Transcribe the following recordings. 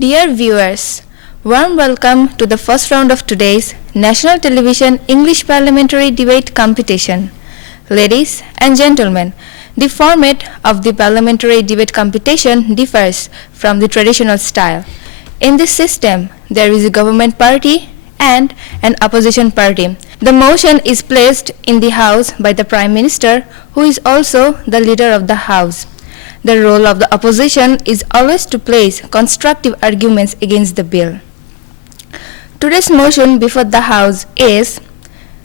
Dear viewers, warm welcome to the first round of today's National Television English Parliamentary Debate Competition. Ladies and gentlemen, the format of the parliamentary debate competition differs from the traditional style. In this system, there is a government party and an opposition party. The motion is placed in the House by the Prime Minister, who is also the leader of the House. The role of the opposition is always to place constructive arguments against the bill. Today's motion before the House is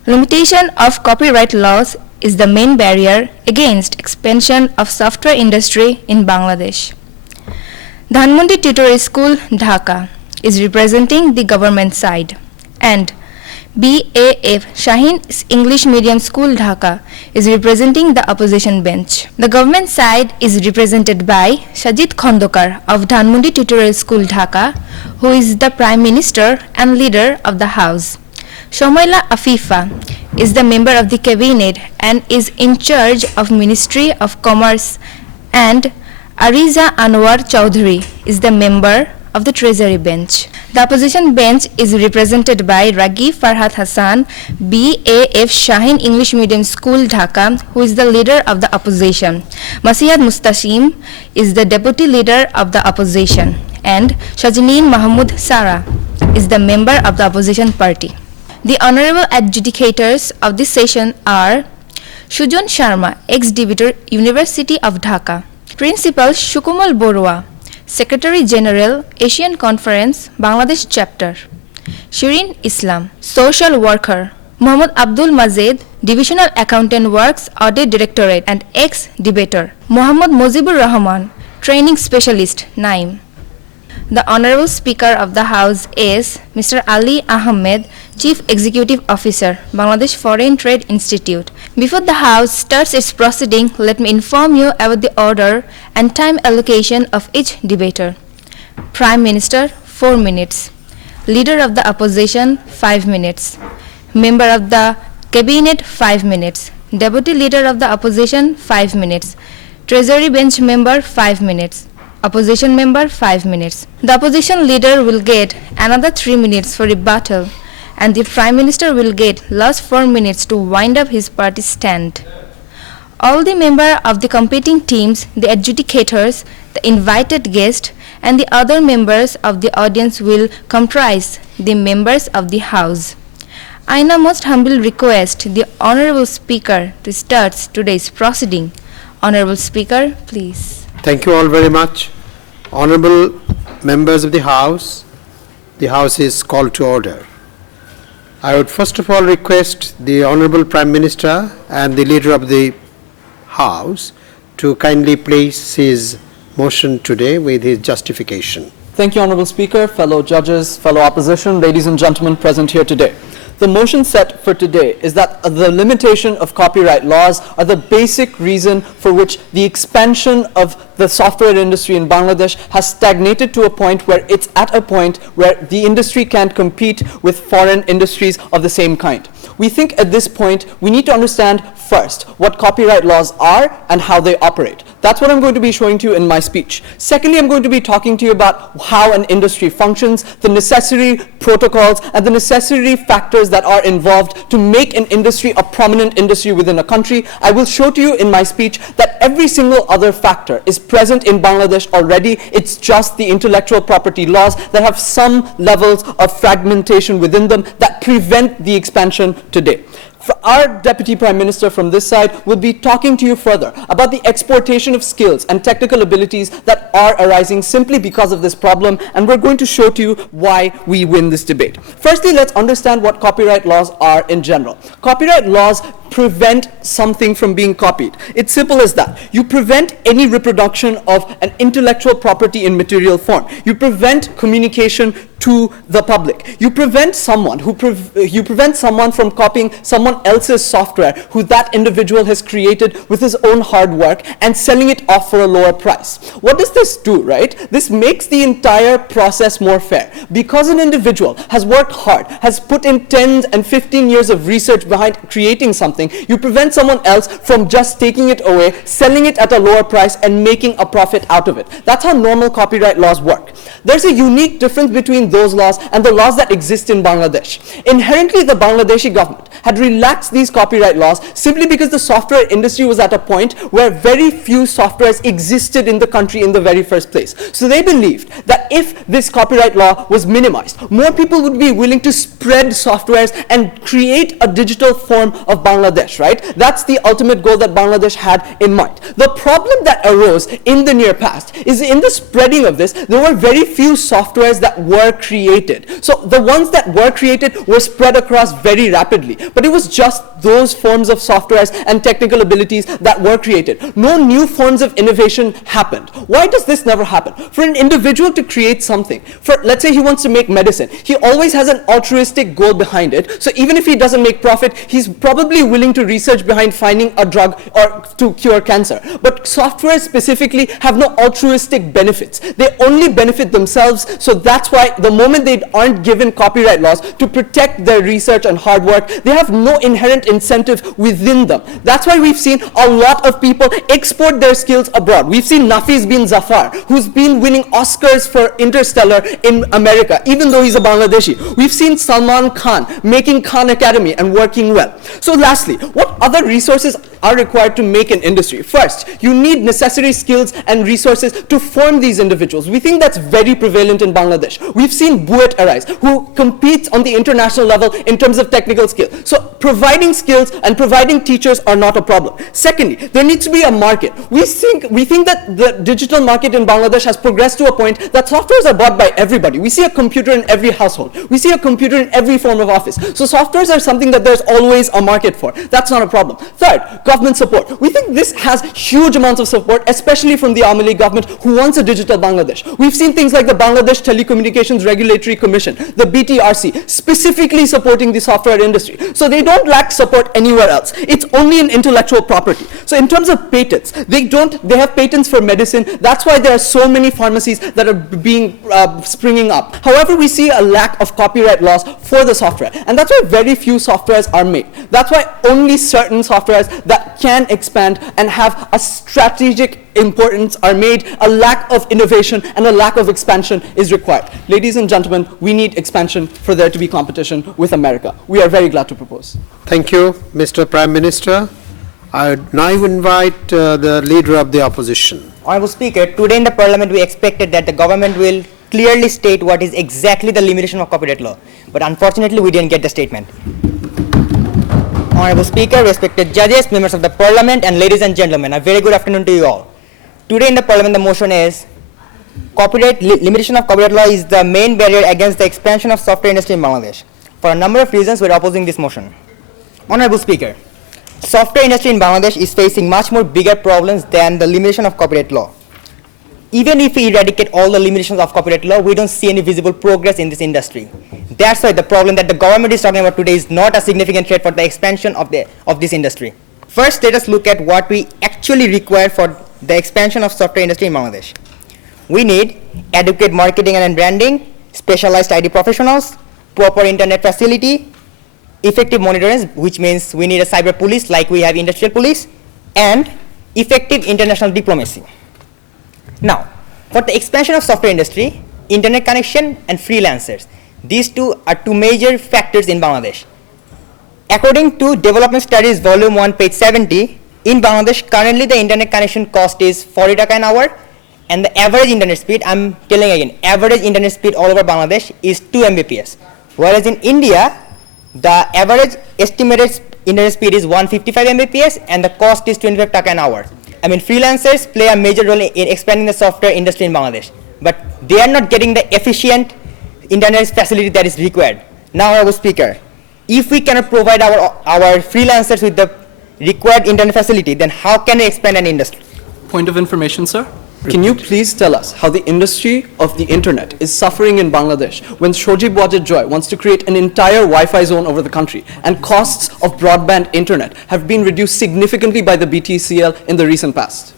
limitation of copyright laws is the main barrier against expansion of software industry in Bangladesh. Dhanmondi Tutorial School, Dhaka is representing the government side, and BAF Shaheen English Medium School, Dhaka is representing the opposition bench. The government side is represented by Sajid Khondokar of Dhanmondi Tutorial School, Dhaka, who is the Prime Minister and leader of the House. Shomaila Afifa is the member of the cabinet and is in charge of Ministry of Commerce, and Ariza Anwar Chowdhury is the member of the Treasury bench. The opposition bench is represented by Raghi Farhat Hassan, BAF Shaheen English Medium School, Dhaka, who is the leader of the opposition. Masihad Mustashim is the deputy leader of the opposition, and Shajineen Mahmood Sara is the member of the opposition party. The honorable adjudicators of this session are Sujon Sharma, ex-debater, University of Dhaka; Principal Shukumal Borua, Secretary General, Asian Conference, Bangladesh Chapter; Shirin Islam, Social Worker; Muhammad Abdul Majid, Divisional Accountant Works Audit Directorate and ex-debater; Muhammad Mujibur Rahman, Training Specialist, Naim. The Honorable Speaker of the House is Mr. Ali Ahmed, Chief Executive Officer, Bangladesh Foreign Trade Institute. Before the House starts its proceeding, let me inform you about the order and time allocation of each debater. Prime Minister, 4 minutes. Leader of the Opposition, 5 minutes. Member of the Cabinet, 5 minutes. Deputy Leader of the Opposition, 5 minutes. Treasury Bench Member, 5 minutes. Opposition Member, 5 minutes. The Opposition Leader will get another 3 minutes for rebuttal, and the Prime Minister will get last 4 minutes to wind up his party stand. All the members of the competing teams, the adjudicators, the invited guest, and the other members of the audience will comprise the members of the House. I now most humbly request the Honorable Speaker to start today's proceeding. Honorable Speaker, please. Thank you all very much. Honorable members of the House is called to order. I would first of all request the Honorable Prime Minister and the Leader of the House to kindly place his motion today with his justification. Thank you, Honorable Speaker, fellow judges, fellow opposition, ladies and gentlemen present here today. The motion set for today is that the limitation of copyright laws are the basic reason for which the expansion of the software industry in Bangladesh has stagnated to a point where it's at a point where the industry can't compete with foreign industries of the same kind. We think at this point we need to understand first what copyright laws are and how they operate. That's what I'm going to be showing to you in my speech. Secondly, I'm going to be talking to you about how an industry functions, the necessary protocols and the necessary factors that are involved to make an industry a prominent industry within a country. I will show to you in my speech that every single other factor is present in Bangladesh already. It's just the intellectual property laws that have some levels of fragmentation within them that prevent the expansion today. Our Deputy Prime Minister from this side will be talking to you further about the exportation of skills and technical abilities that are arising simply because of this problem, and we're going to show to you why we win this debate. Firstly, let's understand what copyright laws are in general. Copyright laws prevent something from being copied. It's simple as that. You prevent any reproduction of an intellectual property in material form. You prevent communication to the public. You prevent someone from copying someone else's software who that individual has created with his own hard work and selling it off for a lower price. What does this do, right? This makes the entire process more fair. Because an individual has worked hard, has put in 10 and 15 years of research behind creating something, you prevent someone else from just taking it away, selling it at a lower price and making a profit out of it. That's how normal copyright laws work. There's a unique difference between those laws and the laws that exist in Bangladesh. Inherently, the Bangladeshi government had relaxed these copyright laws simply because the software industry was at a point where very few softwares existed in the country in the very first place. So they believed that if this copyright law was minimized, more people would be willing to spread softwares and create a digital form of Bangladesh, right? That's the ultimate goal that Bangladesh had in mind. The problem that arose in the near past is in the spreading of this, there were very few softwares that were created. So the ones that were created were spread across very rapidly, but it was just those forms of softwares and technical abilities that were created. No new forms of innovation happened. Why does this never happen? For an individual to create something, for let's say he wants to make medicine, he always has an altruistic goal behind it. So even if he doesn't make profit, he's probably willing to research behind finding a drug or to cure cancer. But software specifically have no altruistic benefits. They only benefit themselves. So that's why the moment they aren't given copyright laws to protect their research and hard work, they have no inherent incentive within them. That's why we've seen a lot of people export their skills abroad. We've seen Nafiz bin Zafar, who's been winning Oscars for Interstellar in America, even though he's a Bangladeshi. We've seen Salman Khan making Khan Academy and working well. So lastly, what other resources are required to make an industry? First, you need necessary skills and resources to form these individuals. We think that's very prevalent in Bangladesh. We've seen Buet arise, who competes on the international level in terms of technical skill. So providing skills and providing teachers are not a problem. Secondly, there needs to be a market. We think that the digital market in Bangladesh has progressed to a point that softwares are bought by everybody. We see a computer in every household. We see a computer in every form of office. So softwares are something that there's always a market for. That's not a problem. Third, government support. We think this has huge amounts of support, especially from the Awami League government, who wants a digital Bangladesh. We've seen things like the Bangladesh Telecommunications Regulatory Commission, the BTRC, specifically supporting the software industry. So they don't lack support anywhere else. It's only in intellectual property. So in terms of patents, they have patents for medicine. That's why there are so many pharmacies that are springing up. However, we see a lack of copyright laws for the software, and that's why very few softwares are made. That's why only certain softwares that can expand and have a strategic importance are made. A lack of innovation and a lack of expansion is required. Ladies and gentlemen, we need expansion for there to be competition with America. We are very glad to propose. Thank you, Mr. Prime Minister. I would now invite the Leader of the Opposition. Honorable Speaker, today in the Parliament we expected that the government will clearly state what is exactly the limitation of copyright law. But unfortunately, we didn't get the statement. Honorable Speaker, respected judges, members of the Parliament, and ladies and gentlemen, a very good afternoon to you all. Today in the Parliament, the motion is limitation of copyright law is the main barrier against the expansion of software industry in Bangladesh. For a number of reasons, we are opposing this motion. Honorable Speaker, software industry in Bangladesh is facing much more bigger problems than the limitation of copyright law. Even if we eradicate all the limitations of copyright law, we don't see any visible progress in this industry. That's why the problem that the government is talking about today is not a significant threat for the expansion of this industry. First, let us look at what we actually require for the expansion of software industry in Bangladesh. We need adequate marketing and branding, specialized IT professionals, proper internet facility, effective monitoring, which means we need a cyber police like we have industrial police, and effective international diplomacy. Now, for the expansion of software industry, internet connection and freelancers, these two are two major factors in Bangladesh. According to Development Studies Volume 1, page 70, in Bangladesh, currently the internet connection cost is 40 taka an hour, and the average internet speed, I'm telling again, average internet speed all over Bangladesh is 2 Mbps. Whereas in India, the average estimated internet speed is 155 Mbps and the cost is 25 taka an hour. I mean, freelancers play a major role in expanding the software industry in Bangladesh, but they are not getting the efficient internet facility that is required. Now, Honorable Speaker, if we cannot provide our freelancers with the required internet facility, then how can we expand an industry? Point of information, sir. Can you please tell us how the industry of the internet is suffering in Bangladesh when Shojib Wajid Joy wants to create an entire Wi-Fi zone over the country and costs of broadband internet have been reduced significantly by the BTCL in the recent past?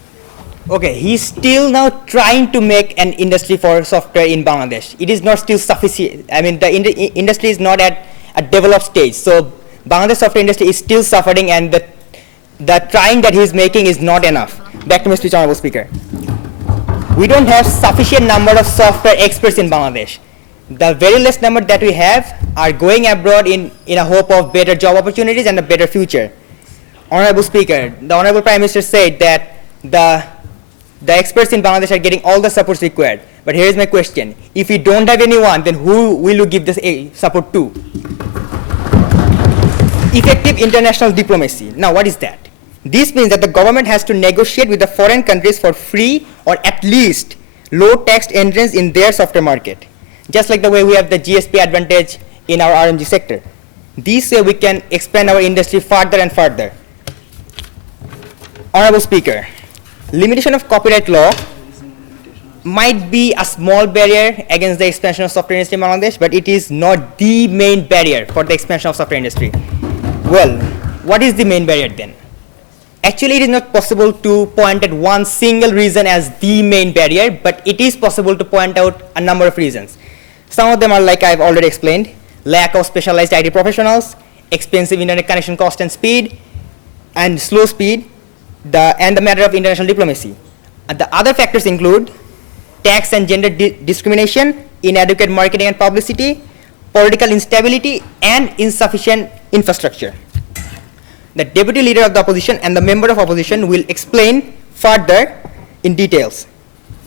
Okay, he's still now trying to make an industry for software in Bangladesh. It is not still sufficient. I mean, the industry is not at a developed stage. So Bangladesh software industry is still suffering, and the trying that he's making is not enough. Back to my speech, Honorable Speaker. we don't have sufficient number of software experts in Bangladesh. The very less number that we have are going abroad in a hope of better job opportunities and a better future. Honorable Speaker, the Honorable Prime Minister said that the experts in Bangladesh are getting all the supports required. But here is my question. If we don't have anyone, then who will you give this support to? Effective international diplomacy. Now, what is that? This means that the government has to negotiate with the foreign countries for free or at least low taxed entrance in their software market. Just like the way we have the GSP advantage in our RMG sector. This way we can expand our industry further and further. Honorable Speaker, limitation of copyright law might be a small barrier against the expansion of software industry in Bangladesh, but it is not the main barrier for the expansion of software industry. Well, what is the main barrier then? Actually, it is not possible to point at one single reason as the main barrier, but it is possible to point out a number of reasons. Some of them are like I've already explained: lack of specialized IT professionals, expensive internet connection cost and speed, and slow speed, and the matter of international diplomacy. And the other factors include tax and gender discrimination, inadequate marketing and publicity, political instability, and insufficient infrastructure. The Deputy Leader of the Opposition and the Member of Opposition will explain further in details.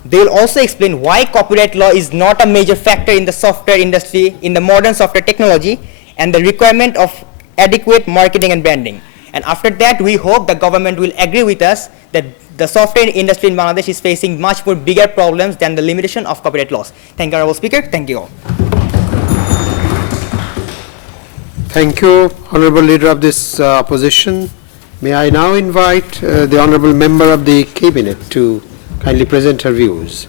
They will also explain why copyright law is not a major factor in the software industry, in the modern software technology, and the requirement of adequate marketing and branding. And after that, we hope the government will agree with us that the software industry in Bangladesh is facing much more bigger problems than the limitation of copyright laws. Thank you, Honorable Speaker. Thank you all. Thank you, Honorable Leader of this opposition. May I now invite the Honorable Member of the Cabinet to kindly present her views.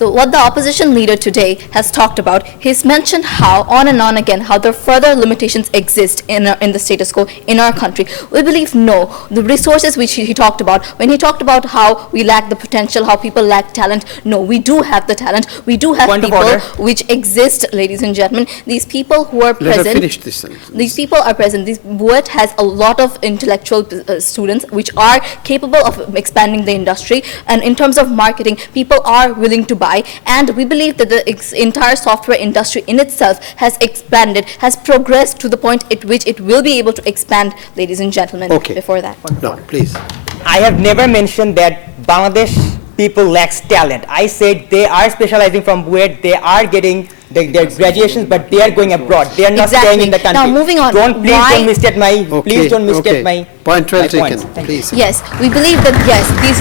So what the opposition leader today has talked about, he's mentioned how on and on again how there further limitations exist in the status quo in our country. We believe no, the resources which he talked about, when he talked about how we lack the potential, how people lack talent, no, we do have the talent, we do have people which exist, ladies and gentlemen. These people who are present, let her finish this sentence. These people are present. This BUET has a lot of intellectual students which are capable of expanding the industry, and in terms of marketing, people are willing to buy, and we believe that the entire software industry in itself has expanded, has progressed to the point at which it will be able to expand, ladies and gentlemen. Okay. Before that. No, please. I have never mentioned that Bangladesh people lacks talent. I said they are specializing from BUET, they are getting their graduations, but they are going abroad. They are not staying in the country. Now moving on. Please don't misstate my, please don't misstate my point well taken, points. please. Yes, we believe that yes, these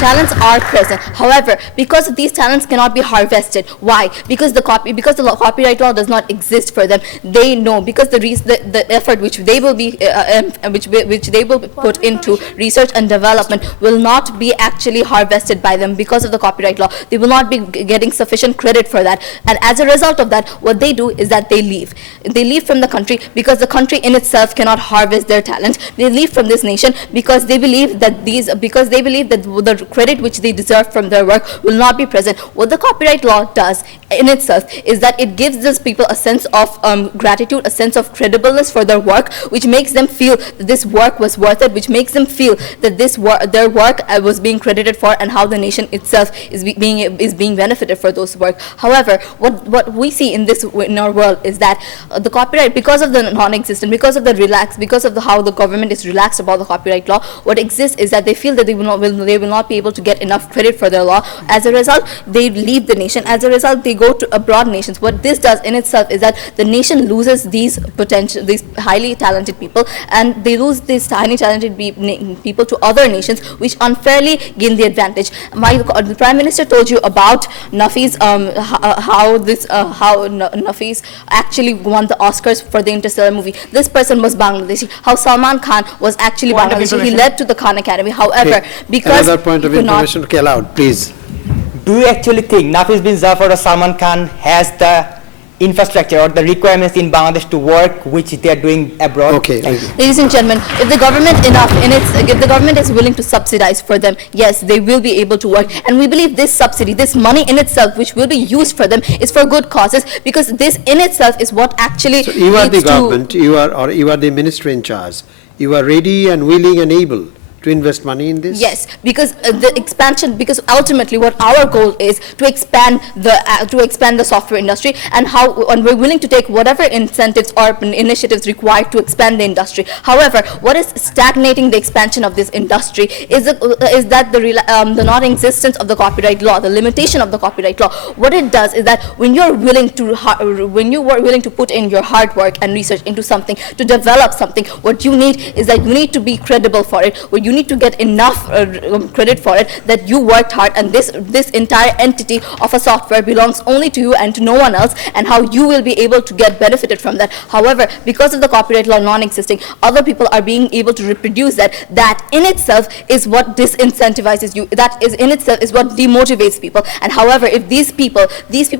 talents are present. However, because these talents cannot be harvested, why? Because the copyright law does not exist for them. They know because the effort which they will be which they will put into research and development will not be actually harvested by them because of the copyright law. They will not be getting sufficient credit for that, and as a result of that, what they do is that they leave. They leave from the country because the country in itself cannot harvest their talent. They leave from this nation because they believe that the credit which they deserve from their work will not be present. What the copyright law does in itself is that it gives these people a sense of gratitude, a sense of credibleness for their work, which makes them feel that this work was worth it, which makes them feel that their work was being credited for, and how the nation itself is being benefited for those work. However, what we see in our world is that the copyright, because of the non-existent, because of how the government is relaxed about the copyright law, what exists is that they feel that they will not be able to get enough credit for their law. As a result, they leave the nation. As a result, they go to abroad nations. What this does in itself is that the nation loses these highly talented people, and they lose these highly talented people to other nations, which unfairly gain the advantage. The Prime Minister told you about Nafi's how Nafis actually won the Oscars for the Interstellar movie. This person was Bangladeshi. How Salman Khan was actually Bangladeshi. He led to the Khan Academy. However, because another point of information, okay, allowed, please. Do you actually think Nafis bin Zafar or Salman Khan has the infrastructure or the requirements in Bangladesh to work which they are doing abroad? Okay. Ladies and gentlemen, if the government is willing to subsidize for them, yes, they will be able to work. And we believe this subsidy, this money in itself, which will be used for them, is for good causes, because this in itself is what actually. So you are the government, you are the minister in charge. You are ready and willing and able to invest money in this? Yes, because the expansion, because ultimately what our goal is to expand the software industry, and we're willing to take whatever incentives or initiatives required to expand the industry. However, what is stagnating the expansion of this industry is that the non-existence of the copyright law, the limitation of the copyright law. What it does is that when you are willing to put in your hard work and research into something, to develop something, what you need is that you need to be credible for it, or you need to get enough credit for it that you worked hard, and this entire entity of a software belongs only to you and to no one else, and how you will be able to get benefited from that. However, because of the copyright law non-existing, other people are being able to reproduce that. That in itself is what disincentivizes you. That is in itself is what demotivates people. And however, if these people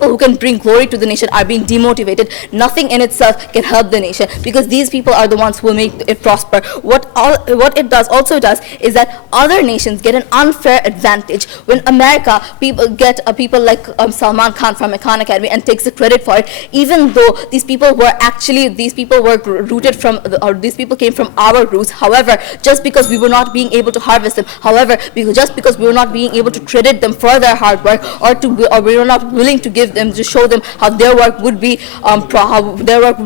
who can bring glory to the nation are being demotivated, nothing in itself can help the nation, because these people are the ones who will make it prosper. What it also does is that other nations get an unfair advantage. When America people like Salman Khan from Khan Academy and takes the credit for it, even though these people came from our roots. However, just because we were not being able to harvest them, just because we were not being able to credit them for their hard work, or we were not willing to show them how their work would be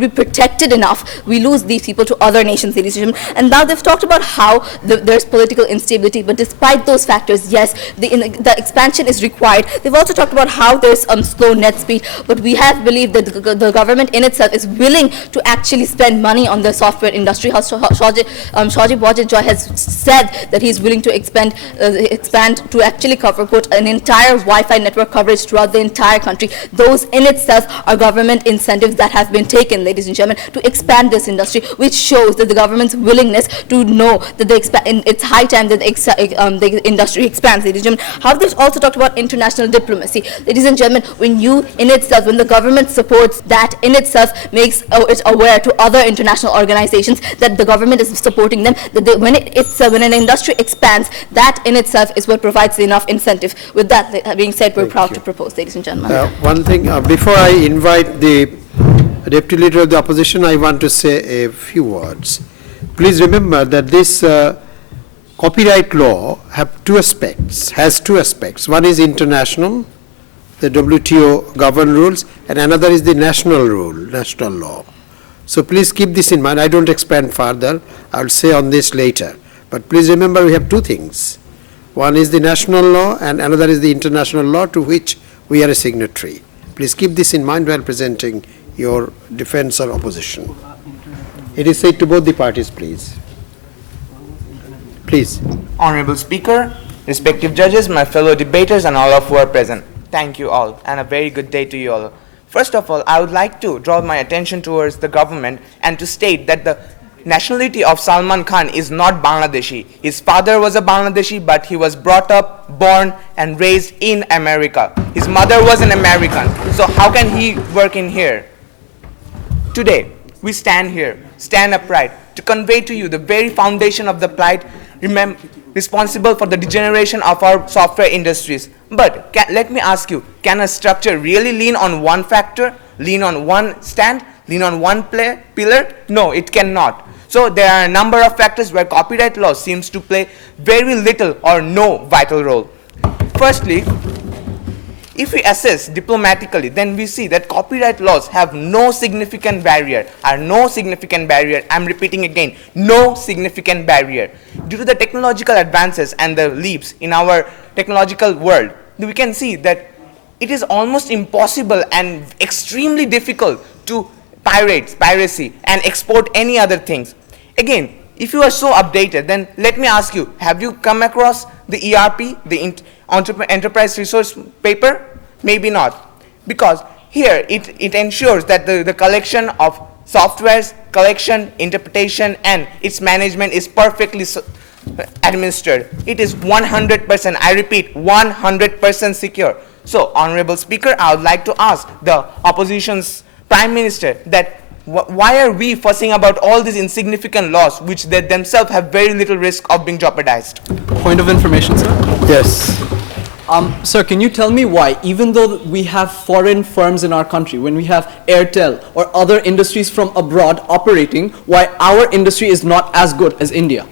protected enough, we lose these people to other nations, ladies and gentlemen. And now they've talked about how there's political instability, but despite those factors, yes, the expansion is required. They've also talked about how there's slow net speed, but we have believed that the government in itself is willing to actually spend money on the software industry. How Shaheen Bajaj has said that he's willing to expand to actually cover an entire Wi-Fi network coverage throughout the entire country. Those in itself are government incentives that have been taken, ladies and gentlemen, to expand this industry, which shows that the government's willingness to know that it's high time that the industry expands, ladies and gentlemen. How they've also talked about international diplomacy, ladies and gentlemen. When the government supports, that in itself makes it aware to other international organizations that the government is supporting them. That when an industry expands, that in itself is what provides enough incentive. With that being said, we're proud to propose, ladies and gentlemen. One thing, before I invite the Deputy Leader of the Opposition, I want to say a few words. Please remember that this copyright law has two aspects. One is international, the WTO governed rules, and another is the national law. So please keep this in mind. I don't expand further. I'll say on this later. But please remember, we have two things. One is the national law, and another is the international law, to which we are a signatory. Please keep this in mind while presenting your defense or opposition. It is said to both the parties, please. Please. Honorable Speaker, respective judges, my fellow debaters, and all of who are present. Thank you all, and a very good day to you all. First of all, I would like to draw my attention towards the government and to state that the nationality of Salman Khan is not Bangladeshi. His father was a Bangladeshi, but he was brought up, born, and raised in America. His mother was an American. So how can he work in here? Today, we stand upright to convey to you the very foundation of the plight responsible for the degeneration of our software industries. But let me ask you, can a structure really lean on one factor, lean on one stand, lean on one pillar? No, it cannot. So there are a number of factors where copyright law seems to play very little or no vital role. Firstly, if we assess diplomatically, then we see that copyright laws have no significant barrier, I'm repeating again, no significant barrier. Due to the technological advances and the leaps in our technological world, we can see that it is almost impossible and extremely difficult to piracy and export any other things. Again, if you are so updated, then let me ask you, have you come across the ERP, the Enterprise Resource Paper? Maybe not. Because here it ensures that the collection of softwares, collection, interpretation, and its management is perfectly administered. It is 100%, I repeat, 100% secure. So, Honorable Speaker, I would like to ask the opposition's Prime Minister that why are we fussing about all these insignificant laws which they themselves have very little risk of being jeopardized? Point of information, sir. Yes. Sir, can you tell me why, even though we have foreign firms in our country, when we have Airtel or other industries from abroad operating, why our industry is not as good as India?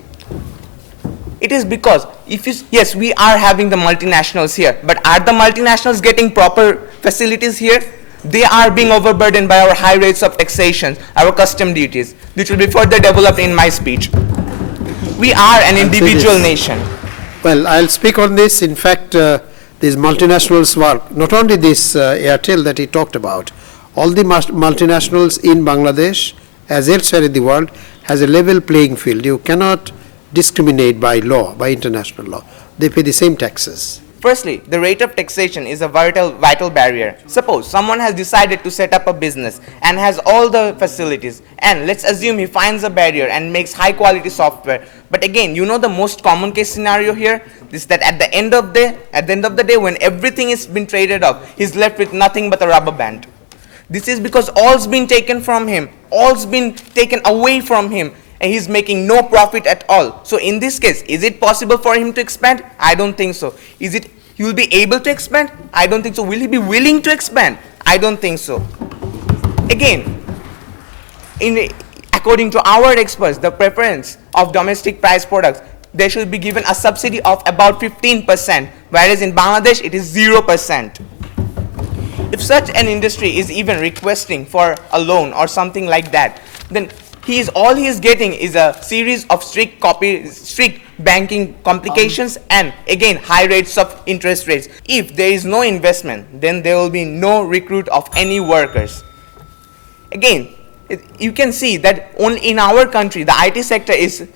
It is because yes, we are having the multinationals here, but are the multinationals getting proper facilities here? They are being overburdened by our high rates of taxation, our custom duties, which will be further developed in my speech. We are an individual nation. Well, I'll speak on this. In fact, these multinationals work, not only this Airtel that he talked about, all the multinationals in Bangladesh, as elsewhere in the world, has a level playing field. You cannot discriminate by law, by international law. They pay the same taxes. Firstly, the rate of taxation is a vital barrier. Suppose someone has decided to set up a business and has all the facilities, and let's assume he finds a barrier and makes high quality software. But again, you know the most common case scenario here is that at the end of the day, when everything has been traded off, he's left with nothing but a rubber band. This is because all's been taken from him, all's been taken away from him, and he's making no profit at all. So in this case, is it possible for him to expand? I don't think so. Is it he will be able to expand? I don't think so. Will he be willing to expand? I don't think so. Again, according to our experts, the preference of domestic price products, they should be given a subsidy of about 15%, whereas in Bangladesh it is 0%. If such an industry is even requesting for a loan or something like that, then all he is getting is a series of strict banking complications and again high rates of interest rates. If there is no investment, then there will be no recruit of any workers. Again, you can see that in our country the IT sector is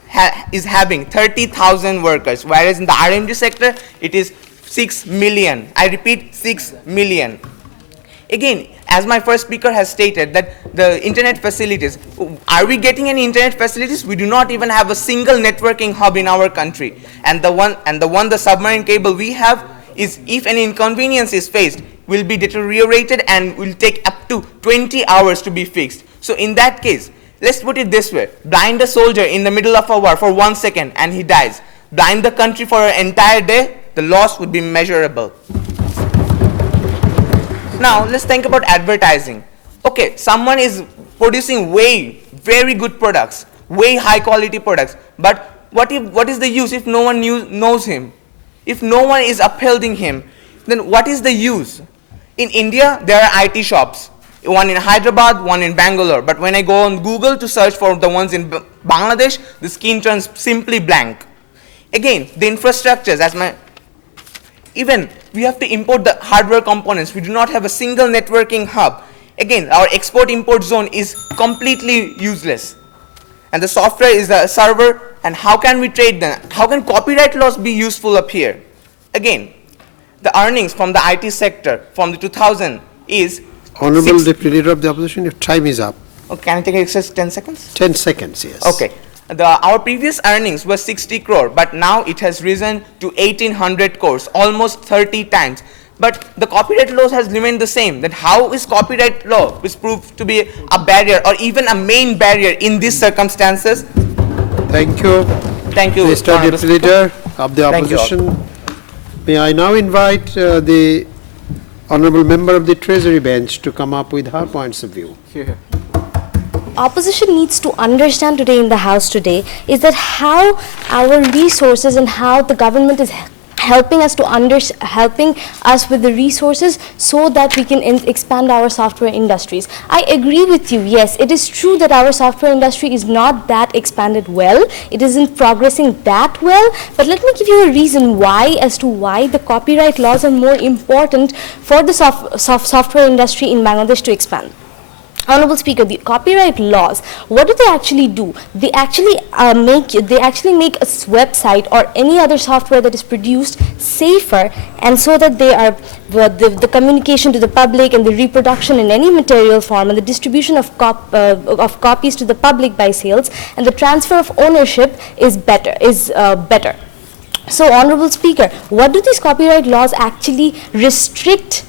having 30,000 workers, whereas in the RMG sector it is 6 million. I repeat, 6 million. Again, as my first speaker has stated, that the internet facilities, are we getting any internet facilities? We do not even have a single networking hub in our country. And the submarine cable we have is, if any inconvenience is faced, will be deteriorated and will take up to 20 hours to be fixed. So in that case, let's put it this way: blind a soldier in the middle of a war for 1 second and he dies. Blind the country for an entire day, the loss would be measurable. Now, let's think about advertising. Okay, someone is producing very good products, way high quality products, but what is the use if no one knows him? If no one is upholding him, then what is the use? In India, there are IT shops, one in Hyderabad, one in Bangalore, but when I go on Google to search for the ones in Bangladesh, the screen turns simply blank. Again, the infrastructures, even we have to import the hardware components. We do not have a single networking hub. Again, our export-import zone is completely useless. And the software is a server, and how can we trade them? How can copyright laws be useful up here? Again, the earnings from the IT sector from the 2000 is... Honorable Deputy Leader of the Opposition, your time is up. Oh, can I take excess 10 seconds? 10 seconds, yes. Okay. Our previous earnings were 60 crore, but now it has risen to 1800 crores, almost 30 times. But the copyright laws has remained the same. Then how is copyright law, which proved to be a barrier or even a main barrier in these circumstances? Thank you. Thank you, Mr. Deputy Leader of the Thank you all. Opposition. May I now invite the Honorable Member of the Treasury Bench to come up with her points of view. Here. Opposition needs to understand today in the House today is that how our resources and how the government is helping us with the resources so that we can expand our software industries. I agree with you. Yes, it is true that our software industry is not that expanded well. It isn't progressing that well. But let me give you a reason as to why the copyright laws are more important for the software industry in Bangladesh to expand. Honorable Speaker, the copyright laws, what do they actually do? They actually make a website or any other software that is produced safer, and so that they are the communication to the public and the reproduction in any material form and the distribution of copies to the public by sales and the transfer of ownership is better. So, Honorable Speaker, what do these copyright laws actually restrict?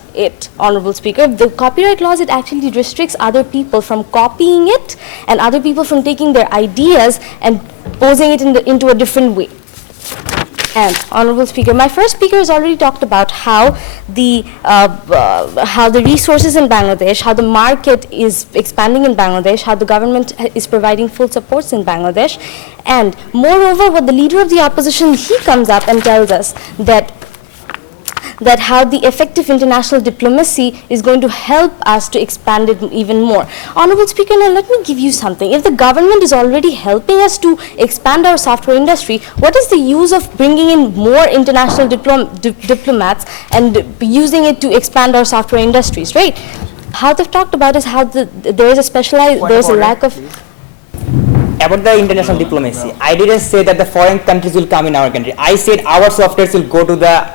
Honorable Speaker, the copyright laws, it actually restricts other people from copying it and other people from taking their ideas and posing it into a different way. And Honorable Speaker, my first speaker has already talked about how the resources in Bangladesh, how the market is expanding in Bangladesh, how the government is providing full supports in Bangladesh, and moreover, what the leader of the opposition, he comes up and tells us that how the effective international diplomacy is going to help us to expand it even more. Honorable Speaker, now let me give you something. If the government is already helping us to expand our software industry, what is the use of bringing in more international diplomats and using it to expand our software industries, right? How they've talked about is how there is a specialized, there is a lack of... About the international diplomacy, I didn't say that the foreign countries will come in our country. I said our softwares will go to the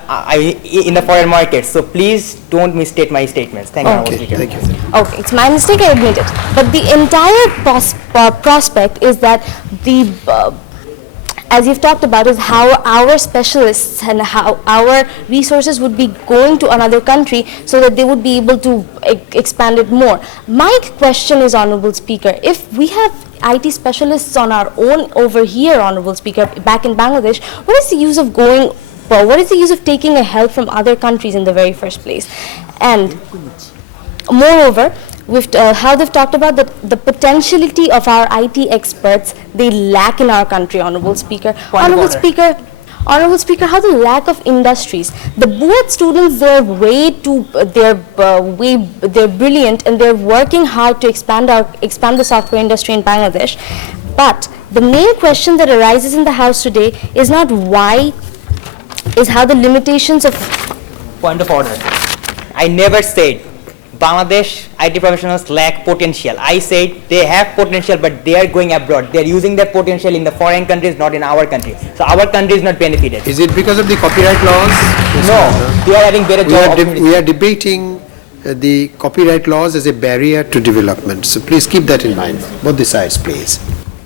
in the foreign market. So please don't misstate my statements. Thank you. Okay, thank you. Okay, it's my mistake, I admit it. But the entire prospect is that the, as you've talked about, is how our specialists and how our resources would be going to another country so that they would be able to expand it more. My question is, Honorable Speaker, if we have IT specialists on our own over here, Honorable Speaker, back in Bangladesh, what is the use of going, well, what is the use of taking a help from other countries in the very first place? And moreover, how they've talked about the potentiality of our IT experts, they lack in our country, Honorable Speaker. Honorable Speaker, how the lack of industries. The BUET students, they're brilliant and they're working hard to expand the software industry in Bangladesh. But the main question that arises in the House today is not why, is how the limitations of... Point of order. I never said Bangladesh IT professionals lack potential. I said they have potential, but they are going abroad. They are using their potential in the foreign countries, not in our country. So our country is not benefited. Is it because of the copyright laws? No, they are having better job opportunities. We are debating the copyright laws as a barrier to development. So please keep that in mind. Both the sides, please.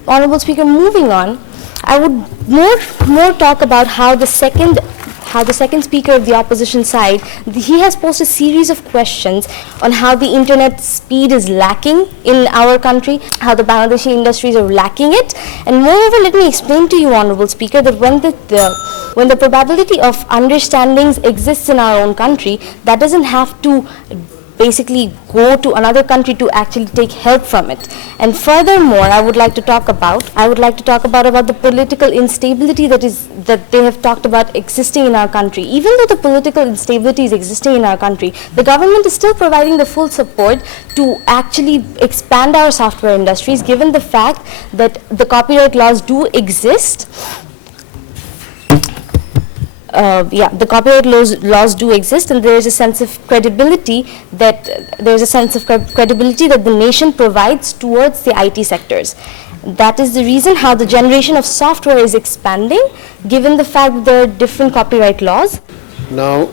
Honorable Speaker, moving on, I would more talk about how the second speaker of the opposition side, he has posed a series of questions on how the internet speed is lacking in our country, how the Bangladeshi industries are lacking it. And moreover, let me explain to you, Honorable Speaker, that when the probability of understandings exists in our own country, that doesn't have to basically go to another country to actually take help from it. And furthermore, I would like to talk about the political instability that they have talked about existing in our country. Even though the political instability is existing in our country, the government is still providing the full support to actually expand our software industries, given the fact that the copyright laws do exist. The copyright laws do exist, and there is a sense of credibility that the nation provides towards the IT sectors. That is the reason how the generation of software is expanding, given the fact that there are different copyright laws. Now,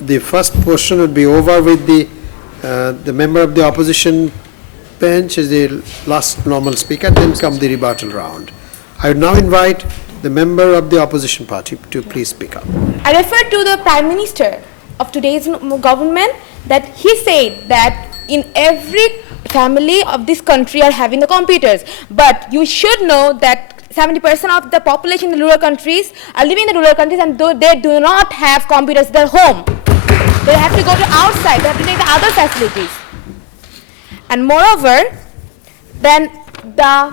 the first portion would be over with the member of the opposition bench as the last normal speaker, then come the rebuttal round. I would now invite the member of the opposition party to please speak up. I refer to the Prime Minister of today's government, that he said that in every family of this country are having the computers. But you should know that 70% of the population in the rural countries are living in the rural countries, and they do not have computers at their home. They have to go to outside, they have to take the other facilities. And moreover, then the